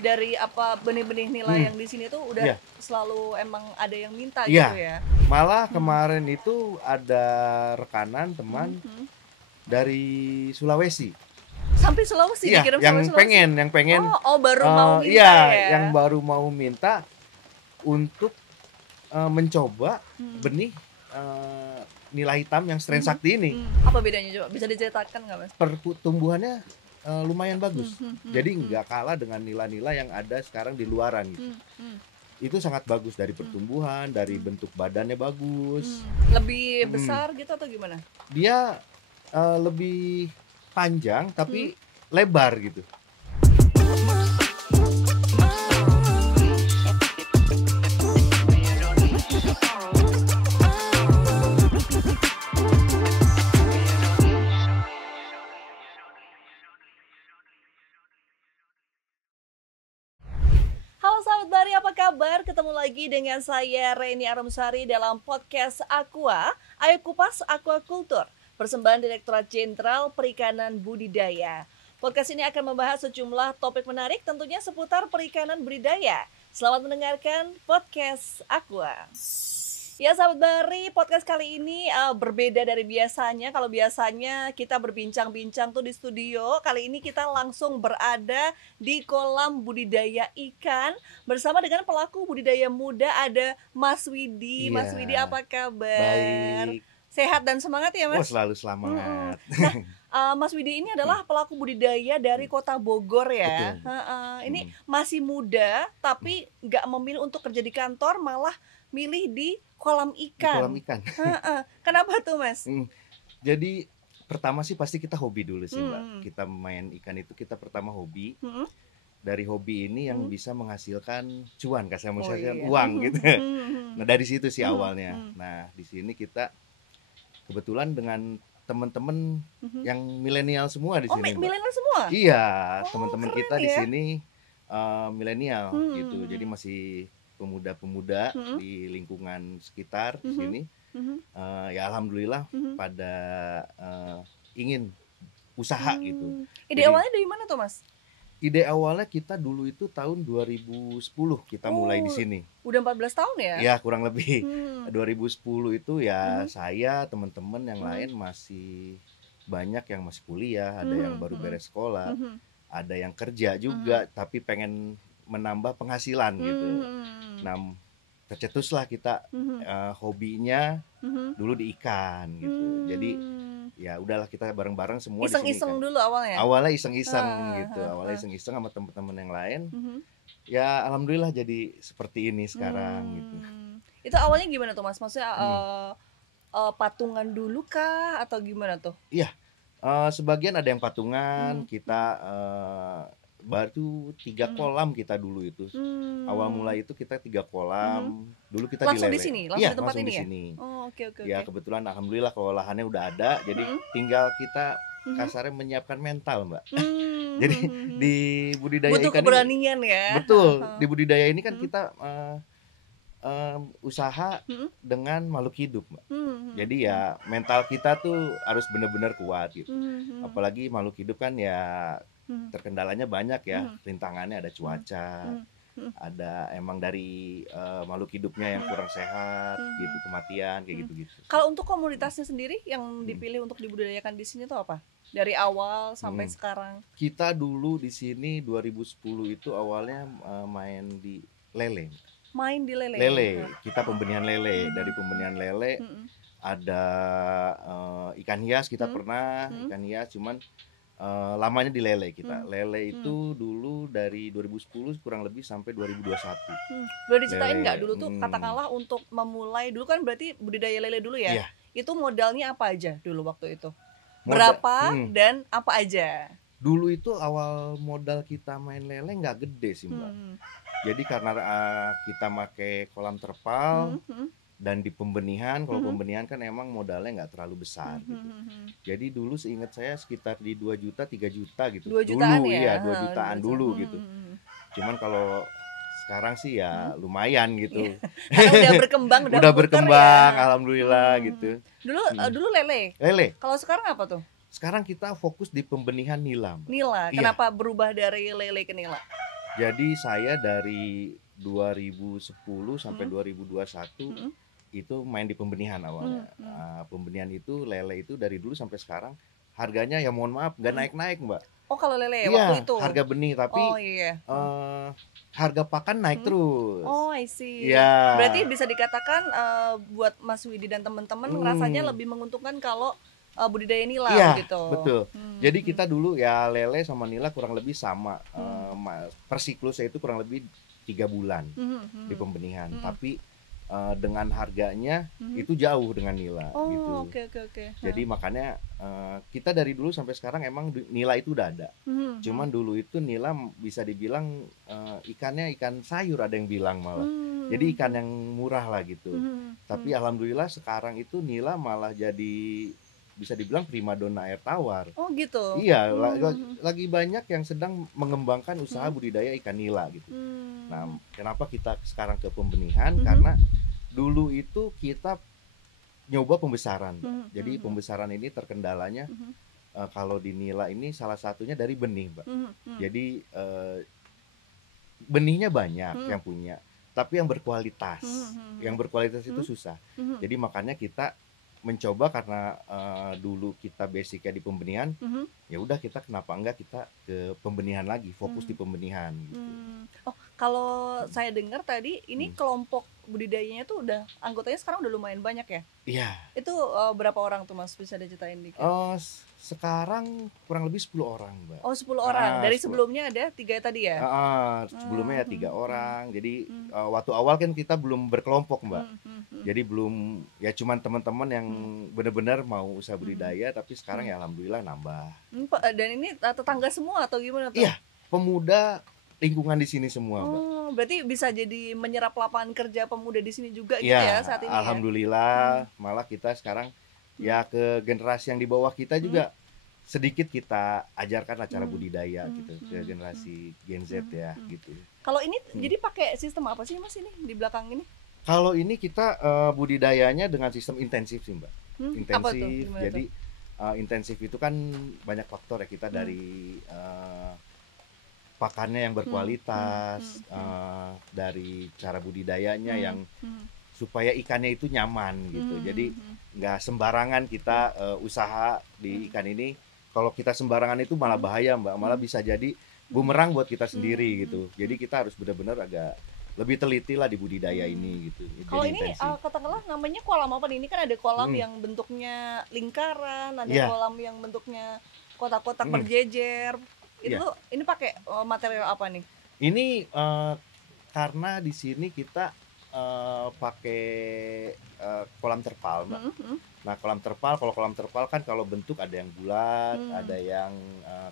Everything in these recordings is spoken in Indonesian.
dari apa benih-benih nila Hmm. yang di sini tuh udah Iya. selalu emang ada yang minta Iya. gitu ya. Malah kemarin itu ada rekanan teman dari Sulawesi. Sampai Sulawesi Iya, dikirim yang sampai Sulawesi. pengen Baru mau minta iya, ya. yang baru mau minta untuk mencoba benih nila hitam yang strain sakti ini. Apa bedanya coba? Bisa diceritakan nggak, Mas? Pertumbuhannya lumayan bagus. Jadi nggak kalah dengan nila-nila yang ada sekarang di luaran gitu. Itu sangat bagus dari pertumbuhan, dari bentuk badannya bagus. Lebih besar gitu atau gimana? Dia lebih panjang tapi lebar gitu. Halo sahabat Bari, apa kabar? Ketemu lagi dengan saya Reni Aramsari dalam podcast Aqua. Ayo kupas aquaculture, persembahan Direktorat Jenderal Perikanan Budidaya. Podcast ini akan membahas sejumlah topik menarik tentunya seputar perikanan budidaya. Selamat mendengarkan podcast Aqua. Ya sahabat Bari, podcast kali ini berbeda dari biasanya. Kalau biasanya kita berbincang-bincang tuh di studio, kali ini kita langsung berada di kolam budidaya ikan bersama dengan pelaku budidaya muda, ada Mas Widi. Iya. Mas Widi, apa kabar? Baik. Sehat dan semangat ya, Mas? Selalu semangat. Mas Widi ini adalah pelaku budidaya dari Kota Bogor ya. Betul. Ini masih muda tapi nggak memilih untuk kerja di kantor, malah milih di kolam ikan. Di kolam ikan. Kenapa tuh, Mas? Jadi pertama sih pasti kita hobi dulu sih, Mbak. Kita main ikan itu kita pertama hobi. Dari hobi ini yang bisa menghasilkan cuan, menghasilkan uang gitu. Nah, dari situ sih awalnya. Nah, di sini kita kebetulan dengan teman-teman yang milenial semua di sini. Oh, milenial semua? Iya, teman-teman keren kita di ya. sini milenial gitu. Jadi masih pemuda-pemuda di lingkungan sekitar di sini. Ya alhamdulillah pada ingin usaha gitu. Ide Jadi, awalnya dari mana tuh, Mas? Ide awalnya kita dulu itu tahun 2010 kita mulai di sini. Udah 14 tahun ya? Ya, kurang lebih. 2010 itu ya saya, teman-teman yang lain masih banyak yang masih kuliah, ada yang baru beres sekolah, ada yang kerja juga tapi pengen menambah penghasilan gitu. Nah, tercetuslah kita hobinya dulu di ikan gitu. Jadi ya udahlah kita bareng-bareng semua di sini. Iseng-iseng dulu awalnya. Awalnya iseng-iseng gitu. Awalnya iseng-iseng sama teman-teman yang lain. Ya alhamdulillah jadi seperti ini sekarang gitu. Itu awalnya gimana tuh, Mas? Maksudnya patungan dulu kah atau gimana tuh? Iya. Sebagian ada yang patungan, kita baru 3 kolam kita dulu itu. Awal mulai itu kita 3 kolam. Dulu kita langsung di di sini, langsung iya, di tempat langsung ini di ya? sini. Oh, oke. Ya kebetulan alhamdulillah kalau lahannya udah ada, jadi tinggal kita kasarnya menyiapkan mental, Mbak. Jadi di budidaya butuh ikan keberanian ini, ya. betul, di budidaya ini kan kita usaha dengan makhluk hidup, Mbak. Jadi ya mental kita tuh harus benar-benar kuat gitu. Apalagi makhluk hidup kan ya terkendalanya banyak ya, rintangannya ada cuaca, ada emang dari makhluk hidupnya yang kurang sehat gitu, kematian kayak gitu-gitu. Kalau untuk komunitasnya sendiri yang dipilih untuk dibudidayakan di sini tuh apa? Dari awal sampai sekarang. Kita dulu di sini 2010 itu awalnya main di lele. Main di lele. Lele, kita pembenihan lele. Dari pembenihan lele ada ikan hias kita pernah, ikan hias cuman lamanya di lele kita. Lele itu dulu dari 2010 kurang lebih sampai 2021. Boleh diceritain Lele, nggak dulu tuh katakanlah untuk memulai dulu kan berarti budidaya lele dulu ya? Iya. Itu modalnya apa aja dulu waktu itu? Berapa dan apa aja? Dulu itu awal modal kita main lele nggak gede sih, Mbak. Jadi karena kita pakai kolam terpal dan di pembenihan, kalau pembenihan kan emang modalnya nggak terlalu besar gitu. Jadi dulu seingat saya sekitar di 2 juta, 3 juta gitu. 2 jutaan dulu, ya? Iya, 2 jutaan dulu gitu. Cuman kalau sekarang sih ya lumayan gitu. Karena udah berkembang, udah muter berkembang, ya. alhamdulillah gitu. Dulu lele. Lele. Kalau sekarang apa tuh? Sekarang kita fokus di pembenihan nila, Mbak. Nila. Iya. Kenapa berubah dari lele ke nila? Jadi saya dari 2010 sampai Hmm. 2021 Hmm. itu main di pembenihan awalnya. Hmm. Hmm. Pembenihan itu lele itu dari dulu sampai sekarang harganya ya mohon maaf nggak Hmm. naik-naik Mbak. Oh kalau lele waktu Iya, itu. harga benih Oh tapi iya. harga pakan naik Hmm. terus. Oh, I see. Iya. Berarti bisa dikatakan buat Mas Widi dan teman-teman ngerasanya Hmm. lebih menguntungkan kalau budidaya nila Iya, begitu. betul. Hmm. Jadi kita dulu ya lele sama nila kurang lebih sama. Per siklusnya itu kurang lebih 3 bulan di pembenihan. Tapi dengan harganya itu jauh dengan nila gitu. Oh, oke. Jadi makanya kita dari dulu sampai sekarang emang nila itu udah ada. Cuman dulu itu nila bisa dibilang ikannya ikan sayur ada yang bilang malah. Jadi ikan yang murah lah gitu. Tapi alhamdulillah sekarang itu nila malah jadi bisa dibilang primadona air tawar. Oh gitu. Iya, lagi banyak yang sedang mengembangkan usaha budidaya ikan nila gitu. Nah, kenapa kita sekarang ke pembenihan? Karena dulu itu kita nyoba pembesaran. Jadi pembesaran ini terkendalanya kalau di nila ini salah satunya dari benih, Mbak. Jadi benihnya banyak yang punya, tapi yang berkualitas. Yang berkualitas itu susah. Jadi makanya kita mencoba karena dulu kita basicnya di pembenihan, ya udah kita kenapa enggak kita ke pembenihan lagi, fokus di pembenihan gitu. Oh, kalau saya dengar tadi ini kelompok budidayanya tuh udah anggotanya sekarang udah lumayan banyak ya? Iya. Itu berapa orang tuh Mas, bisa diceritain dikit? Sekarang kurang lebih 10 orang, Mbak. Oh, 10 orang. Dari sebelumnya ada 3 tadi ya? Sebelumnya ya 3 orang. Jadi waktu awal kan kita belum berkelompok, Mbak. Jadi belum, ya cuman teman-teman yang benar-benar mau usaha budidaya, tapi sekarang ya alhamdulillah nambah. Dan ini tetangga semua atau gimana tuh? Iya, pemuda lingkungan di sini semua, Mbak. Oh, berarti bisa jadi menyerap lapangan kerja pemuda di sini juga gitu Ya, ya saat ini alhamdulillah. Malah kita sekarang ya ke generasi yang di bawah kita juga sedikit kita ajarkan cara budidaya gitu ke generasi Gen Z ya gitu. Kalau ini jadi pakai sistem apa sih Mas ini di belakang ini? Kalau ini kita budidayanya dengan sistem intensif sih Mbak. Intensif. Apa tuh? Jadi intensif itu kan banyak faktor ya, kita dari pakannya yang berkualitas, dari cara budidayanya yang supaya ikannya itu nyaman gitu. Jadi nggak sembarangan kita usaha di ikan ini. Kalau kita sembarangan itu malah bahaya Mbak, malah bisa jadi bumerang buat kita sendiri gitu. Jadi kita harus benar-benar agak lebih teliti lah di budidaya ini gitu. Kalau ini katakanlah namanya kolam apa nih? Ini kan ada kolam yang bentuknya lingkaran, ada kolam yang bentuknya kotak-kotak berjejer. Ini pakai material apa nih? Ini karena di sini kita pakai kolam terpal, Mbak. Nah, kalau kolam terpal kan kalau bentuk ada yang bulat, ada yang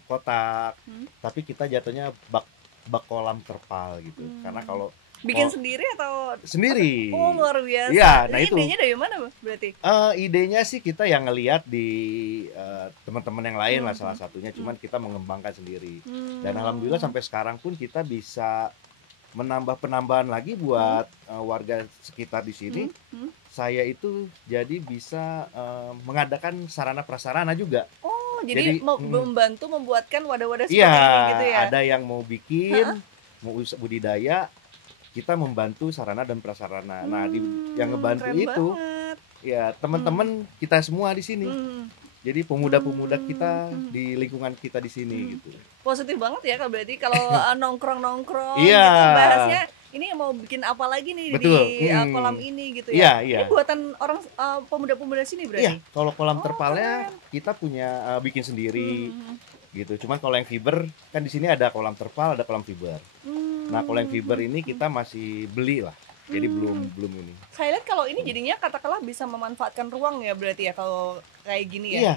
kotak. Tapi kita jatuhnya bak kolam terpal gitu. Karena kalau bikin sendiri atau sendiri? Oh, luar biasa. Iya, nah itu. Idenya dari mana berarti? Idenya sih kita yang ngelihat di teman-teman yang lain lah salah satunya, cuman kita mengembangkan sendiri. Dan alhamdulillah sampai sekarang pun kita bisa menambah penambahan lagi buat warga sekitar di sini. Saya itu jadi bisa mengadakan sarana prasarana juga. Oh, jadi membantu membuatkan wadah-wadah seperti ini gitu ya? Ada yang mau bikin, mau budidaya, kita membantu sarana dan prasarana. Nah, yang ngebantu itu ya teman-teman kita semua di sini. Jadi pemuda-pemuda kita di lingkungan kita di sini gitu. Positif banget ya berarti kalau nongkrong-nongkrong gitu bahasnya ini mau bikin apa lagi nih di kolam ini gitu ya. Ini buatan orang pemuda-pemuda sini berarti. Iya, kalau kolam terpalnya kita punya bikin sendiri gitu. Cuman kalau yang fiber kan di sini ada kolam terpal, ada kolam fiber. Nah, kalau yang fiber ini kita masih beli lah. Jadi belum ini. Saya lihat kalau ini jadinya katakanlah bisa memanfaatkan ruang ya berarti ya kalau kayak gini ya. Iya.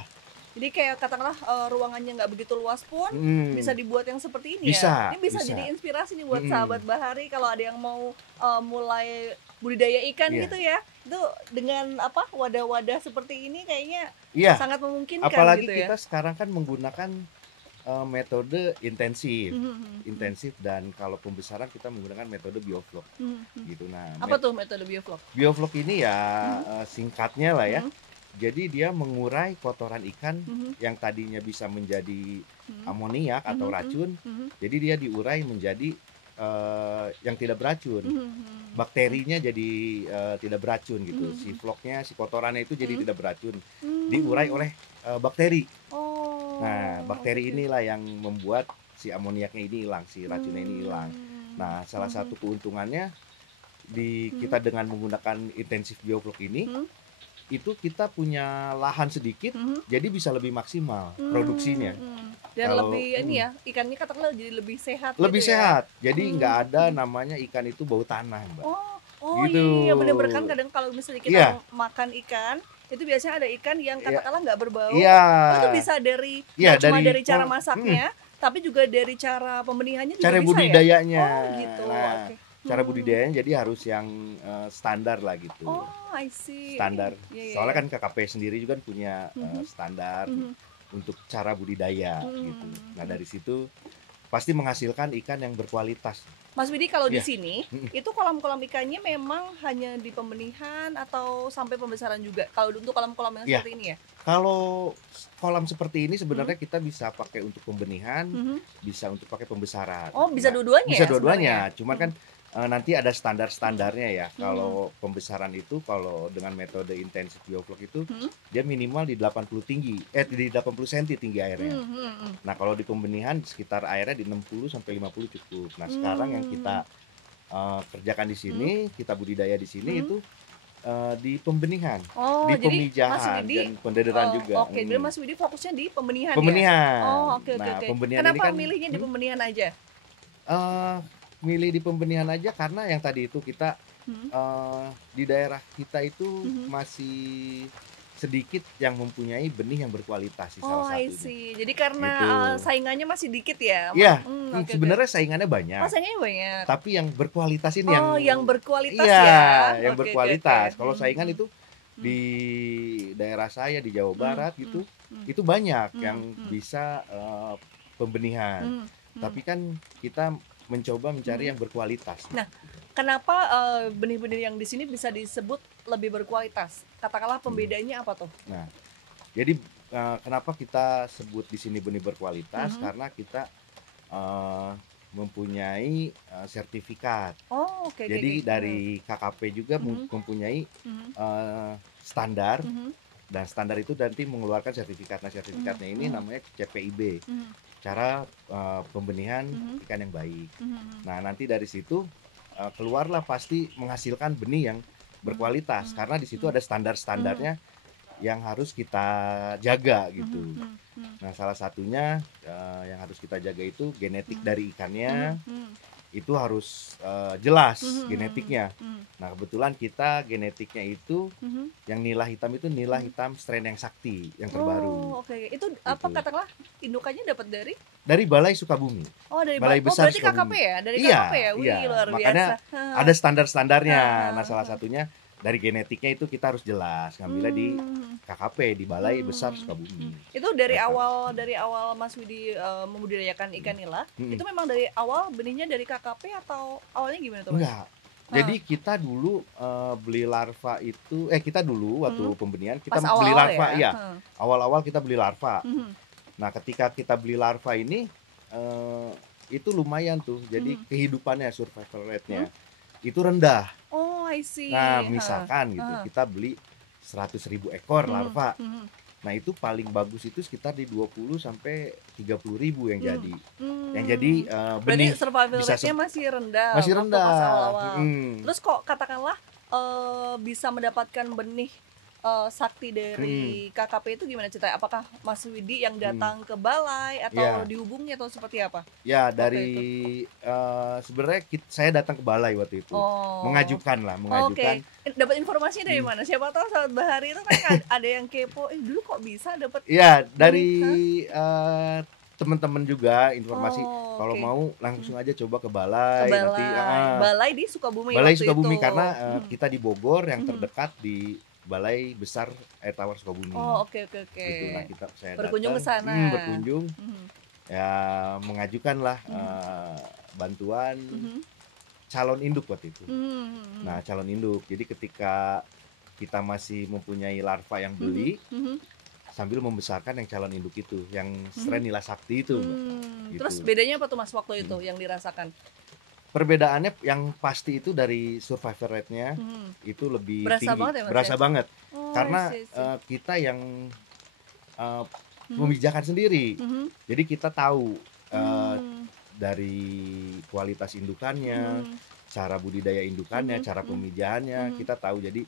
Jadi kayak katakanlah ruangannya nggak begitu luas pun bisa dibuat yang seperti ini ya. Ini bisa jadi inspirasi nih buat sahabat Bahari kalau ada yang mau mulai budidaya ikan gitu ya. Itu dengan wadah-wadah seperti ini kayaknya sangat memungkinkan. Apalagi gitu kita sekarang kan menggunakan metode intensif dan kalau pembesaran kita menggunakan metode bioflok gitu. Nah, apa tuh metode bioflok? Bioflok ini ya singkatnya lah ya. Jadi dia mengurai kotoran ikan yang tadinya bisa menjadi amoniak atau racun. Jadi dia diurai menjadi yang tidak beracun. Bakterinya jadi tidak beracun gitu. Si vlognya, si kotorannya itu jadi tidak beracun. Diurai oleh bakteri. Nah, bakteri inilah yang membuat si amoniaknya ini hilang, si racunnya ini hilang. Nah, salah satu keuntungannya kita dengan menggunakan intensif bioflok ini, itu kita punya lahan sedikit, jadi bisa lebih maksimal produksinya. Dan lebih ini ya, ikannya katakanlah jadi lebih sehat. Lebih gitu sehat, ya? jadi nggak ada namanya ikan itu bau tanah, Mbak. Oh gitu. iya, bener-bener kan kadang kalau misalnya kita makan ikan, itu biasanya ada ikan yang katakanlah nggak berbau. Itu bisa dari cuma dari cara masaknya, tapi juga dari cara pembenihannya juga cara bisa budidayanya. ya? Oh gitu. Nah, cara budidayanya jadi harus yang standar lah gitu. Oh, I see. Standar. Soalnya kan KKP sendiri juga kan punya standar untuk cara budidaya gitu. Nah, dari situ pasti menghasilkan ikan yang berkualitas. Mas Widi, kalau di sini itu kolam-kolam ikannya memang hanya di pembenihan atau sampai pembesaran juga? Kalau untuk kolam-kolam yang seperti ini ya? Kalau kolam seperti ini sebenarnya kita bisa pakai untuk pembenihan, bisa untuk pakai pembesaran. Oh, bisa dua-duanya? Bisa dua-duanya. Cuman kan nanti ada standar-standarnya ya. Kalau pembesaran itu, kalau dengan metode intensif bioflok itu dia minimal di 80 cm tinggi airnya. Nah, kalau di pembenihan sekitar airnya di 60 sampai 50 cukup. Nah, sekarang yang kita kerjakan di sini, kita budidaya di sini itu di pembenihan, di pemijahan dan pendederan juga. Oke, jadi Mas Widi fokusnya di pembenihan. Pembenihan. Ya? Oh, oke. Kenapa kan, milihnya di pembenihan aja? Milih di pembenihan aja karena yang tadi itu kita di daerah kita itu masih sedikit yang mempunyai benih yang berkualitas sih salah satunya. I see. Jadi karena saingannya masih dikit ya? Iya, sebenarnya saingannya banyak. Saingannya banyak. Tapi yang berkualitas ini yang berkualitas ya? Yang berkualitas. Kalau saingan itu di daerah saya di Jawa Barat gitu, itu banyak yang bisa pembenihan. Tapi kan kita mencoba mencari yang berkualitas. Nah, kenapa benih-benih yang di sini bisa disebut lebih berkualitas? Katakanlah pembedanya apa tuh? Nah, jadi kenapa kita sebut di sini benih berkualitas? Karena kita mempunyai sertifikat. Jadi dari KKP juga mempunyai standar. Dan standar itu nanti mengeluarkan sertifikat. Nah, sertifikatnya ini namanya CPIB. Cara pembenihan ikan yang baik. Nah, nanti dari situ keluarlah pasti menghasilkan benih yang berkualitas karena di situ ada standar-standarnya yang harus kita jaga gitu. Nah, salah satunya yang harus kita jaga itu genetik dari ikannya. Itu harus jelas genetiknya. Nah, kebetulan kita genetiknya itu yang nila hitam itu nila hitam strain yang sakti yang terbaru. Itu apa katakanlah indukannya dapat dari Balai Sukabumi. Dari Balai Besar. Berarti KKP ya? Dari KKP ya? Wih, luar biasa. Makanya ada standar-standarnya. Nah, salah satunya dari genetiknya itu kita harus jelas ngambilnya di KKP di Balai Besar Sukabumi. Itu dari awal Mas Widi membudidayakan ikan nila, itu memang dari awal benihnya dari KKP atau awalnya gimana tuh? Enggak. Jadi kita dulu beli larva itu kita dulu waktu pembenihan kita beli larva ya. Awal-awal kita beli larva. Nah, ketika kita beli larva ini itu lumayan tuh. Jadi kehidupannya survival rate-nya itu rendah. I see. Nah, misalkan gitu kita beli 100.000 ekor larva. Nah, itu paling bagus itu sekitar di 20 sampai 30.000 yang jadi. Yang jadi benih survival rate-nya masih rendah. Masih rendah. Pas awal-awal. Terus kok katakanlah bisa mendapatkan benih sakti dari KKP itu gimana ceritanya? Apakah Mas Widi yang datang ke balai atau dihubungi atau seperti apa? Ya, dari sebenarnya saya datang ke balai waktu itu. Mengajukan. Dapat informasinya dari mana? Siapa tahu sahabat Bahari itu kan ada yang kepo, dulu kok bisa dapat? Ya, dari teman-teman juga informasi kalau mau langsung aja coba ke balai. Nanti balai di Sukabumi. Balai Sukabumi itu. Karena kita di Bogor yang terdekat di Balai Besar Air Tawar Sukabumi. Gitu. Nah, saya berkunjung ke sana. Berkunjung. Ya, mengajukanlah bantuan calon induk waktu itu. Nah, calon induk. Jadi ketika kita masih mempunyai larva yang beli, sambil membesarkan yang calon induk itu, yang strain nila sakti itu. Gitu. Terus bedanya apa tuh Mas waktu itu yang dirasakan? Perbedaannya yang pasti itu dari survival rate-nya itu lebih Berasa tinggi. banget ya, Mas, Berasa ya? banget. Oh, Karena I see. kita yang membijakan sendiri. Jadi kita tahu dari kualitas indukannya, cara budidaya indukannya, cara pemijahannya, kita tahu. Jadi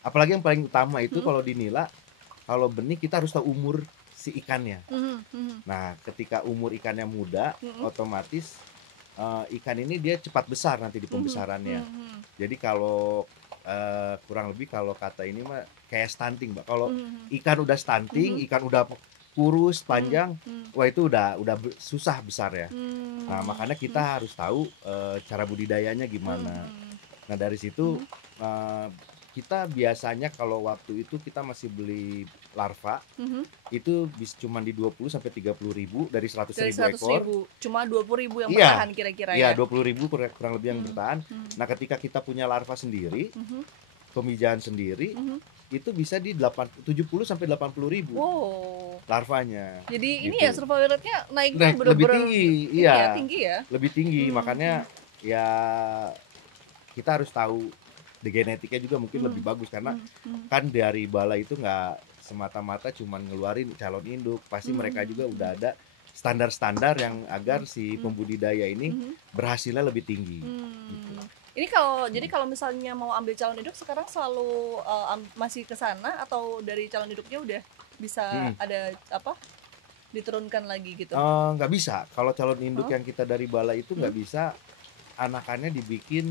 apalagi yang paling utama itu kalau di nila, kalau benih kita harus tahu umur si ikannya. Nah, ketika umur ikannya muda, otomatis ikan ini dia cepat besar nanti di pembesarannya. Jadi kalau kurang lebih kalau kata ini mah kayak stunting, Mbak. Kalau ikan udah stunting, ikan udah kurus, panjang, wah itu udah susah besar ya. Nah, makanya kita harus tahu cara budidayanya gimana. Nah, dari situ kita biasanya kalau waktu itu kita masih beli larva, itu bisa cuma di 20 sampai 30 ribu dari 100 ribu ekor. Cuma 20 ribu yang bertahan kira-kira ya? Ya, 20 ribu kurang lebih yang bertahan. Nah, ketika kita punya larva sendiri, pemijahan sendiri, itu bisa di 70 sampai 80 ribu larvanya. Jadi ini gitu. ya survival rate-nya naiknya Lebih tinggi, iya. Tinggi ya. Lebih tinggi, makanya ya kita harus tahu di genetiknya juga mungkin lebih bagus karena kan dari balai itu nggak semata-mata cuman ngeluarin calon induk, pasti mereka juga udah ada standar-standar yang agar si pembudidaya ini berhasilnya lebih tinggi. Gitu. Ini jadi kalau misalnya mau ambil calon induk sekarang selalu masih ke sana atau dari calon induknya udah bisa ada diturunkan lagi gitu? Nggak bisa. Kalau calon induk yang kita dari balai itu nggak bisa anakannya dibikin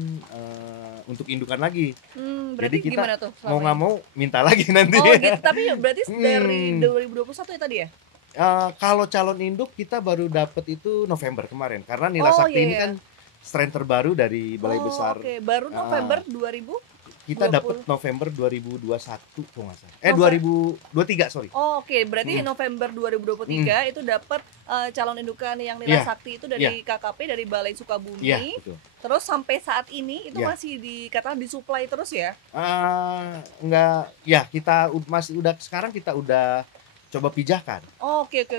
untuk indukan lagi. Berarti jadi kita gimana tuh? Mau nggak mau minta lagi nanti. Oh gitu. Tapi berarti dari 2021 ya tadi ya? Kalau calon induk kita baru dapet itu November kemarin karena Nila Sakti ini kan strain terbaru dari Balai Besar. Baru November 2000? Kita dapat November 2021 kok nggak salah. 2023 sorry. Berarti November 2023 itu dapat calon indukan yang Nila Sakti itu dari KKP dari Balai Sukabumi. Betul. Terus sampai saat ini itu masih dikatakan disuplai terus ya? Enggak, ya kita masih sekarang kita udah coba pijahkan. Oke.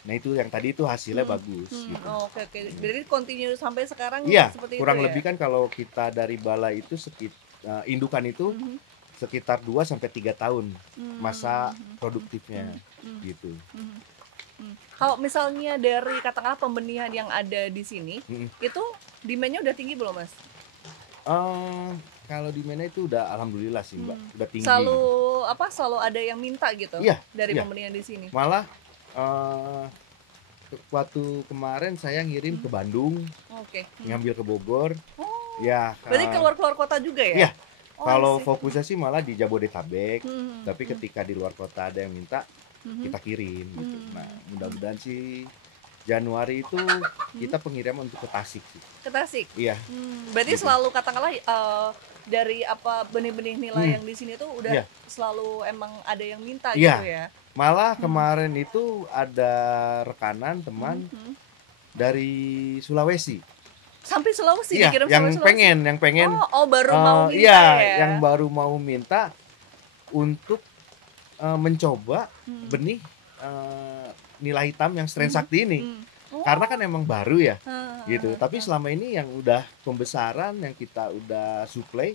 Nah itu yang tadi itu hasilnya bagus. Gitu. Oke. Berarti continue sampai sekarang seperti kurang itu lebih kan kalau kita dari balai itu indukan itu sekitar 2 sampai 3 tahun masa produktifnya gitu. Kalau misalnya dari katakanlah pembenihan yang ada di sini, itu demand-nya udah tinggi belum, Mas? Kalau demand-nya itu udah alhamdulillah sih, Mbak. Udah tinggi. Selalu ada yang minta gitu dari pembenihan di sini. Malah waktu kemarin saya ngirim ke Bandung, ngambil ke Bogor. Berarti keluar kota juga ya? Iya. Kalau fokusnya sih malah di Jabodetabek, tapi ketika di luar kota ada yang minta, kita kirim gitu. Nah, mudah-mudahan sih Januari itu kita pengiriman untuk ke Tasik sih. Ke Tasik? Iya. Berarti selalu katakanlah dari benih-benih nila yang di sini tuh udah selalu emang ada yang minta gitu ya? Malah kemarin itu ada rekanan teman dari Sulawesi. Sampai Sulawesi dikirim yang sampai Sulawesi? yang pengen. Baru mau minta ya? Yang baru mau minta untuk mencoba benih nila hitam yang strain Sakti ini. Karena kan emang baru ya, gitu. Tapi selama ini yang udah pembesaran yang kita udah supply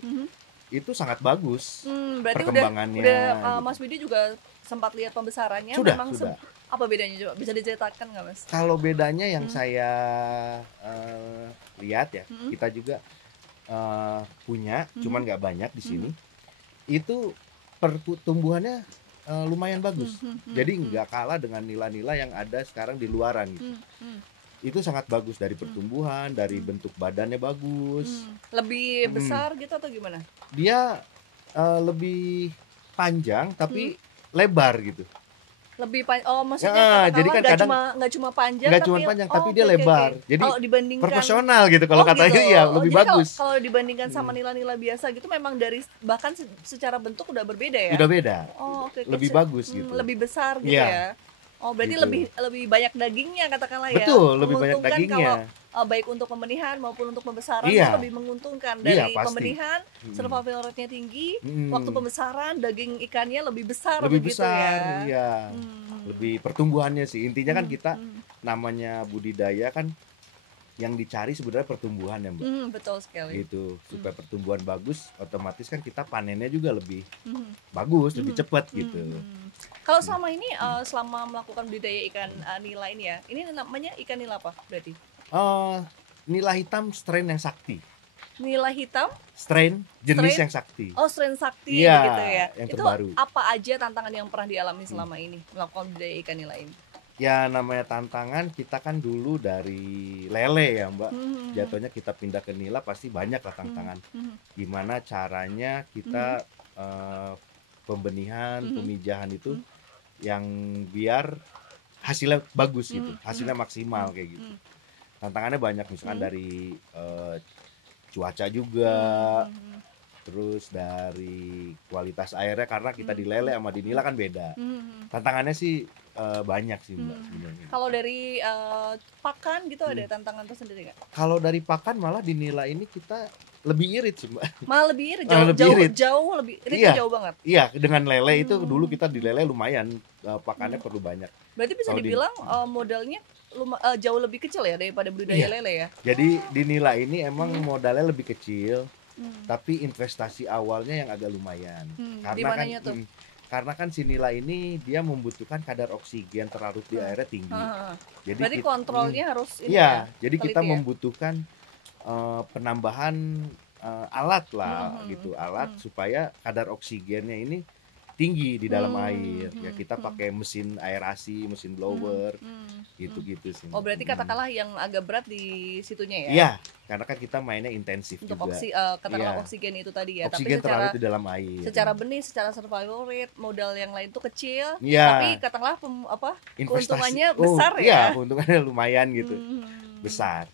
itu sangat bagus. Berarti perkembangannya. Udah gitu. Mas Widi juga sempat lihat pembesarannya. Sudah. Apa bedanya coba? Bisa diceritakan nggak, Mas? Kalau bedanya yang saya lihat ya, kita juga punya, cuman nggak banyak di sini. Itu pertumbuhannya lumayan bagus. Jadi nggak kalah dengan nila-nila yang ada sekarang di luaran gitu. Itu sangat bagus dari pertumbuhan, dari bentuk badannya bagus. Lebih besar gitu atau gimana? Dia lebih panjang tapi lebar gitu. Lebih maksudnya jadi kan kadang nggak cuma panjang, tapi dia lebar. Jadi dibandingkan proporsional gitu kalau katanya gitu. lebih jadi bagus. Kalau dibandingkan sama nila-nila biasa gitu memang dari bahkan secara bentuk udah berbeda ya. Udah beda. Lebih bagus gitu. Lebih besar gitu ya. Berarti gitu. lebih banyak dagingnya katakanlah ya. Betul, lebih banyak dagingnya. Kalau baik untuk pembenihan maupun untuk pembesaran itu lebih menguntungkan dari pembenihan, survival rate-nya tinggi, waktu pembesaran daging ikannya lebih besar begitu ya. Lebih pertumbuhannya sih. Intinya kan kita namanya budidaya kan yang dicari sebenarnya pertumbuhan ya Mbak. Betul sekali. Gitu. Supaya pertumbuhan bagus, otomatis kan kita panennya juga lebih Mhm. bagus, lebih cepat Mhm. gitu. Kalau selama ini selama melakukan budidaya ikan nila ini ya, ini namanya ikan nila apa berarti? Nila hitam strain yang sakti. Nila hitam, Strain jenis Strain? yang sakti. strain sakti Iya, begitu ya. yang Itu terbaru. apa aja tantangan yang pernah dialami selama ini melakukan budidaya ikan nila ini? Ya namanya tantangan, kita kan dulu dari lele ya Mbak. Jatuhnya kita pindah ke nila pasti banyak lah tantangan. Gimana caranya kita pembenihan, pemijahan itu yang biar hasilnya bagus gitu, hasilnya maksimal kayak gitu. Tantangannya banyak, misalkan dari cuaca juga, terus dari kualitas airnya, karena kita di lele sama di nila kan beda. Tantangannya sih banyak sih Mbak sebenarnya. Kalau dari pakan gitu ada tantangan tersendiri nggak? Kalau dari pakan malah di nila ini kita lebih irit sih Mbak. Malah lebih irit, Lebih irit. jauh lebih iritnya Iya. jauh banget. Iya, dengan lele itu dulu kita di lele lumayan pakannya perlu banyak. Berarti bisa Kalau dibilang modalnya jauh lebih kecil ya daripada budidaya Iya. lele ya. Jadi di nila ini emang modalnya lebih kecil, tapi investasi awalnya yang agak lumayan. Di Karena kan mananya tuh? karena kan si nila ini dia membutuhkan kadar oksigen terlarut di airnya tinggi. Jadi Berarti kontrolnya harus ini iya, ya. jadi kita teliti ya? membutuhkan penambahan alat lah gitu, alat supaya kadar oksigennya ini tinggi di dalam air. Ya kita pakai mesin aerasi, mesin blower, gitu-gitu sih. Oh berarti katakanlah yang agak berat di situnya ya? Iya, karena kan kita mainnya intensif Untuk juga. katakanlah Iya. oksigen itu tadi ya. Oksigen Tapi terlarut di dalam air. secara benih, secara survival rate, modal yang lain tuh kecil. Iya. Tapi katakanlah Investasi. keuntungannya besar ya. Iya, keuntungannya lumayan gitu. Besar.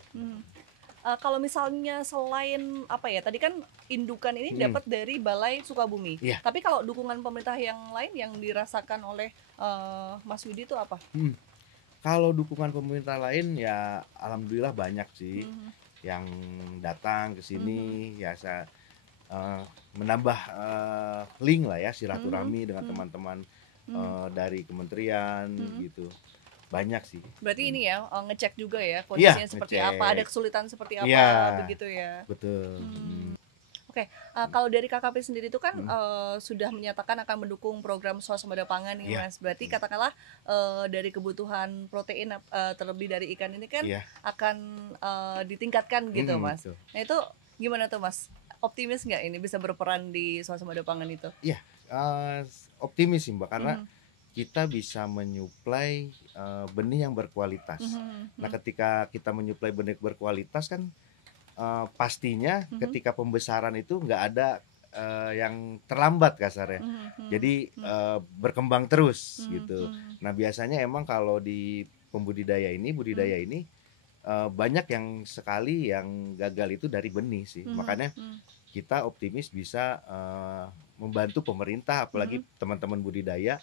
Kalau misalnya selain apa ya, tadi kan indukan ini dapat dari Balai Sukabumi. Iya. Tapi kalau dukungan pemerintah yang lain yang dirasakan oleh Mas Widi itu apa? Kalau dukungan pemerintah lain ya alhamdulillah banyak sih yang datang ke sini, ya saya menambah link lah ya, silaturahmi dengan teman-teman dari kementerian gitu. Banyak sih. Berarti ini ya ngecek juga ya kondisinya seperti ngecek. apa, ada kesulitan seperti apa, Iya. begitu ya. Betul. Oke, kalau dari KKP sendiri itu kan sudah menyatakan akan mendukung program swasembada pangan nih Iya. Mas. Berarti katakanlah dari kebutuhan protein terlebih dari ikan ini kan Iya. akan ditingkatkan gitu Mas. Betul. Nah itu gimana tuh Mas? Optimis nggak ini bisa berperan di swasembada pangan itu? Optimis sih Mbak, karena kita bisa menyuplai benih yang berkualitas. Nah, ketika kita menyuplai benih berkualitas kan pastinya ketika pembesaran itu nggak ada yang terlambat kasarnya. Jadi berkembang terus gitu. Nah, biasanya emang kalau di budidaya ini banyak yang sekali yang gagal itu dari benih sih. Makanya kita optimis bisa membantu pemerintah, apalagi teman-teman budidaya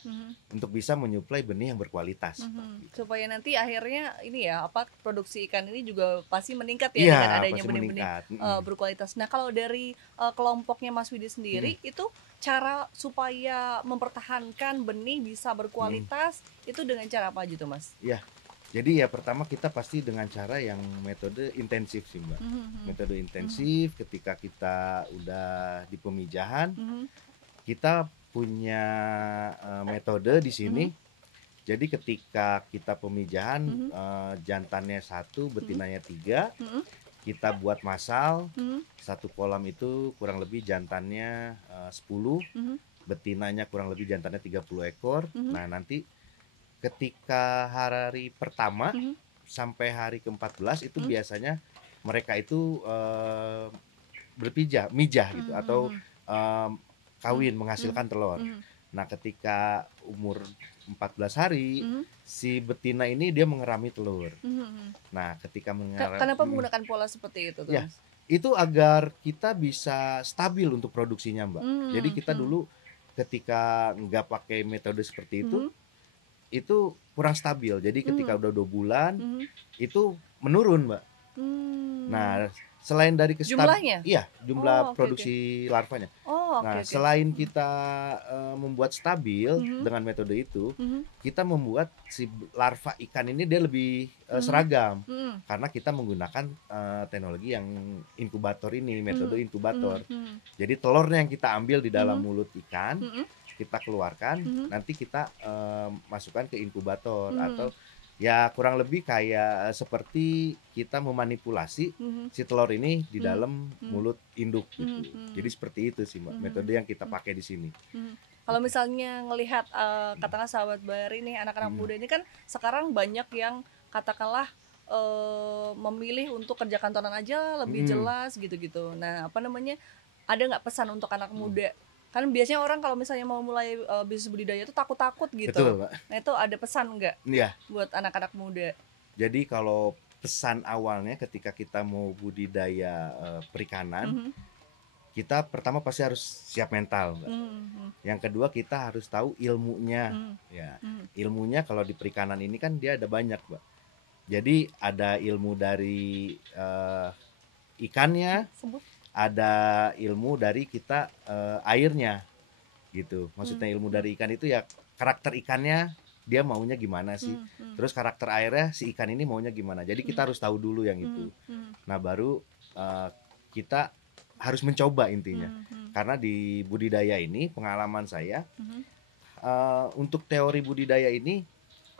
untuk bisa menyuplai benih yang berkualitas. Supaya nanti akhirnya ini ya produksi ikan ini juga pasti meningkat ya Iya, dengan adanya pasti benih-benih meningkat. berkualitas. Nah kalau dari kelompoknya Mas Widi sendiri itu cara supaya mempertahankan benih bisa berkualitas itu dengan cara apa aja tuh Mas? Iya. Jadi ya pertama kita pasti dengan cara yang metode intensif sih Mbak. Metode intensif ketika kita udah di pemijahan, kita punya metode di sini. Jadi ketika kita pemijahan jantannya 1, betinanya 3, kita buat masal. Satu kolam itu kurang lebih jantannya 10, betinanya kurang lebih jantannya 30 ekor. Nah nanti ketika hari pertama sampai hari ke-14 itu biasanya mereka itu mijah gitu atau kawin menghasilkan telur. Nah, ketika umur 14 hari si betina ini dia mengerami telur. Nah, ketika Kenapa menggunakan pola seperti itu tuh? Ya, Mas? itu agar kita bisa stabil untuk produksinya, Mbak. Jadi kita dulu ketika nggak pakai metode seperti itu kurang stabil. Jadi ketika udah 2 bulan itu menurun, Mbak. Nah, selain dari Jumlahnya? jumlah Oh, oke, produksi larvanya. Oh, Nah, oke oke. selain kita membuat stabil Mhm. dengan metode itu, Mhm. kita membuat si larva ikan ini dia lebih Mhm. seragam Mhm. karena kita menggunakan teknologi yang inkubator ini, metode Mhm. Mhm. inkubator. Mhm. Jadi telurnya yang kita ambil di dalam Mhm. mulut ikan, Mhm. kita keluarkan, Mhm. nanti kita masukkan ke inkubator atau Mhm. ya kurang lebih kayak seperti kita memanipulasi Mhm. si telur ini di Mhm. dalam Mhm. mulut induk gitu. Jadi Mhm. seperti itu sih Mbak, Mhm. metode yang kita pakai di sini. Mhm. Kalau misalnya ngelihat, katakanlah sahabat bayer ini, anak-anak Mhm. muda ini kan sekarang banyak yang katakanlah, memilih untuk kerja kantoran aja lebih Mhm. jelas gitu-gitu. Nah, apa namanya, ada nggak pesan untuk anak Mhm. muda? Kan biasanya orang kalau misalnya mau mulai, bisnis budidaya itu takut-takut gitu. Betul, Mbak. Nah, itu ada pesan nggak Iya. buat anak-anak muda? Jadi kalau pesan awalnya ketika kita mau budidaya perikanan, Mhm. kita pertama pasti harus siap mental, Mbak. Mhm. Yang kedua kita harus tahu ilmunya. Mhm. Ya, Mhm. ilmunya kalau di perikanan ini kan dia ada banyak, Mbak. Jadi ada ilmu dari ikannya, Sebut. ada ilmu dari kita airnya gitu. Mhm. Maksudnya ilmu Mhm. dari ikan itu ya karakter ikannya dia maunya gimana sih. Mhm. Mhm. Terus karakter airnya si ikan ini maunya gimana. Jadi kita harus tahu dulu yang itu. Mhm. Mhm. Nah, baru kita harus mencoba intinya. Mhm. Karena di budidaya ini pengalaman saya Mhm. untuk teori budidaya ini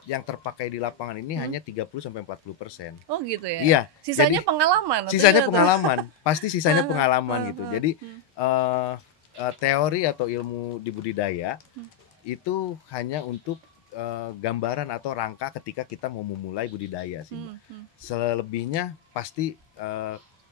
yang terpakai di lapangan ini Mhm. hanya 30-40%. Oh gitu ya? Iya, Sisanya jadi pengalaman atau sisanya gimana tuh? pengalaman, pasti sisanya Heeh, pengalaman heeh, gitu. heeh, Jadi mhm, eh, teori atau ilmu di budidaya mhm, itu hanya untuk gambaran atau rangka ketika kita mau memulai budidaya sih, Mbak. mhm, mhm, Selebihnya pasti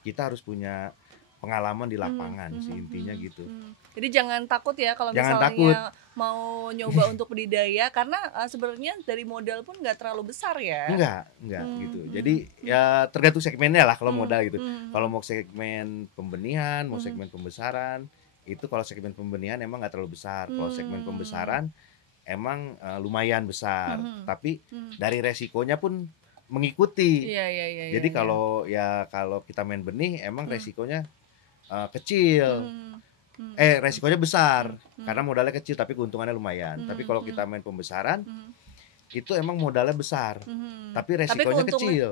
kita harus punya pengalaman di mhm, lapangan sih mhm, intinya mhm, gitu. mhm. Jadi jangan takut ya kalau Jangan takut. misalnya mau nyoba untuk budidaya karena sebenarnya dari modal pun nggak terlalu besar ya. Enggak gitu. Mhm, Jadi mhm, ya tergantung segmennya lah kalau mhm, modal gitu. Kalau mhm, mau segmen pembenihan, mau mhm, segmen pembesaran, itu kalau segmen pembenihan emang nggak terlalu besar. Kalau segmen mhm, pembesaran emang lumayan besar. mhm, Tapi mhm. dari resikonya pun mengikuti. Iya iya iya iya Jadi iya. kalau kita main benih emang Mhm, resikonya kecil. mhm, mhm, Resikonya besar mhm, karena mhm, modalnya kecil tapi keuntungannya lumayan. Tapi mhm, kalau kita mhm, main pembesaran mhm, itu emang modalnya besar, mhm. tapi Tapi resikonya keuntungan kecil.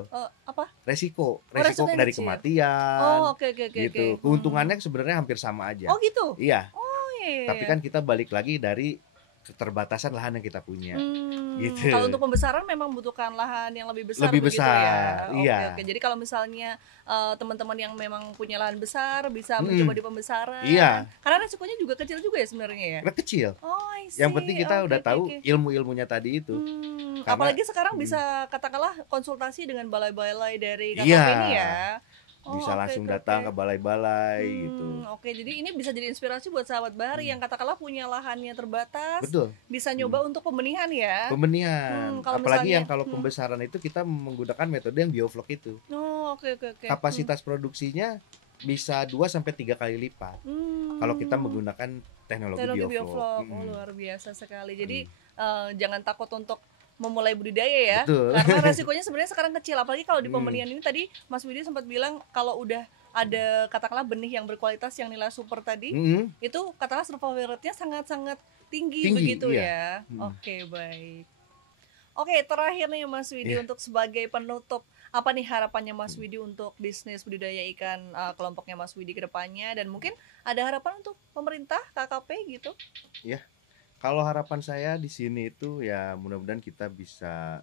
apa? Resiko Oh resiko resikonya dari kecil. kematian Oh, oke oke oke oke. gitu. Keuntungannya sebenarnya hampir sama aja. Oh gitu? Iya, Oh, iya iya tapi iya. kan kita balik lagi dari keterbatasan lahan yang kita punya, Kalau gitu. untuk pembesaran memang membutuhkan lahan yang lebih besar Lebih begitu besar, ya? Oke oke. iya. Jadi kalau misalnya, teman-teman yang memang punya lahan besar bisa mencoba Mhm, di pembesaran, iya, karena resikonya juga kecil juga ya sebenarnya ya? udah kecil. Oh, I Yang penting see. kita Oke udah oke tahu oke. ilmu-ilmunya tadi itu. Karena Apalagi sekarang mhm, bisa katakanlah konsultasi dengan balai-balai dari iya, KKP ini ya? bisa Oh, oke langsung oke oke. datang ke balai-balai gitu. Oke. Jadi ini bisa jadi inspirasi buat sahabat bahari Mhm, yang katakanlah punya lahannya terbatas, betul, bisa mhm. nyoba untuk pembenihan ya? Pembenihan, Kalau apalagi yang misalnya kalau pembesaran itu kita menggunakan metode yang bioflok itu. oh, oke oke oke. Kapasitas produksinya bisa 2 sampai 3 kali lipat kalau kita Mmm, menggunakan teknologi teknologi bioflok. bioflok. Oh, Mhm, luar biasa sekali. Jadi, mhm. jangan takut untuk memulai budidaya ya, Betul. karena resikonya sebenarnya sekarang kecil. Apalagi kalau di Mhm, pembenihan ini tadi Mas Widi sempat bilang kalau udah ada katakanlah benih yang berkualitas yang nilai super tadi, mhm, itu katakanlah survival rate-nya sangat-sangat tinggi tinggi, begitu iya. ya. Mhm, Oke, baik. Oke, terakhir nih Mas Widi iya, untuk sebagai penutup, apa nih harapannya Mas Widi untuk bisnis budidaya ikan kelompoknya Mas Widi ke depannya dan mungkin ada harapan untuk pemerintah KKP gitu? iya. Kalau harapan saya di sini itu ya mudah-mudahan kita bisa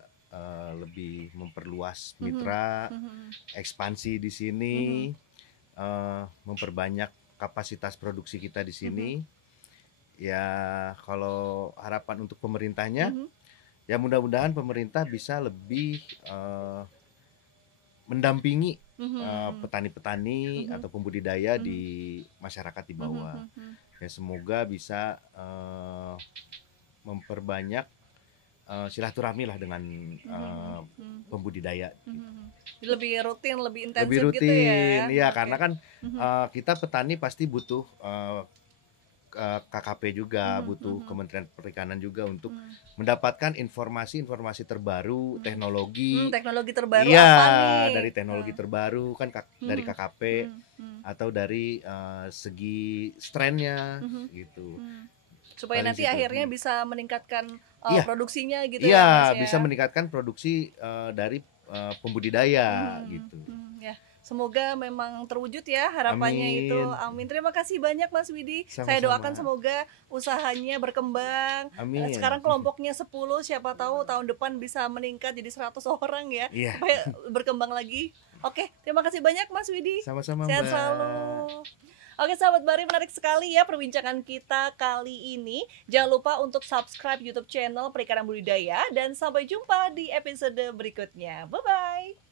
lebih memperluas Mhm, mitra, mhm, ekspansi di sini, mhm, memperbanyak kapasitas produksi kita di sini. mhm, Ya kalau harapan untuk pemerintahnya, mhm, ya mudah-mudahan pemerintah bisa lebih mendampingi mhm, petani-petani mhm, atau pembudidaya mhm, di masyarakat di mhm, bawah. mhm, Ya semoga bisa memperbanyak silaturahmi lah dengan mhm, mhm, pembudidaya gitu. mhm. Jadi lebih rutin, lebih Lebih intensif gitu rutin, ya? ya Oke. karena kan Mhm, kita petani pasti butuh KKP juga, mhm, butuh mhm, Kementerian Perikanan juga untuk mhm, mendapatkan informasi-informasi terbaru, mhm. teknologi. Teknologi terbaru Iya, apa nih? dari teknologi terbaru kan dari Mhm, KKP. mhm, mhm. atau dari segi strain-nya gitu. Supaya Paling nanti situ. akhirnya bisa meningkatkan Iya. produksinya gitu Iya, ya Mas ya. bisa meningkatkan produksi dari pembudidaya gitu. Ya, semoga memang terwujud ya harapannya itu. Amin. Terima kasih banyak Mas Widi. Saya Sama-sama. doakan semoga usahanya berkembang. Amin. Sekarang kelompoknya 10, siapa tahu tahun depan bisa meningkat jadi 100 orang ya. Iya. Supaya berkembang lagi. Oke, terima kasih banyak Mas Widi. Sama-sama, Sehat Mbak. selalu. Oke sahabat Bari, menarik sekali ya perbincangan kita kali ini. Jangan lupa untuk subscribe YouTube channel Perikanan Budidaya dan sampai jumpa di episode berikutnya. Bye bye.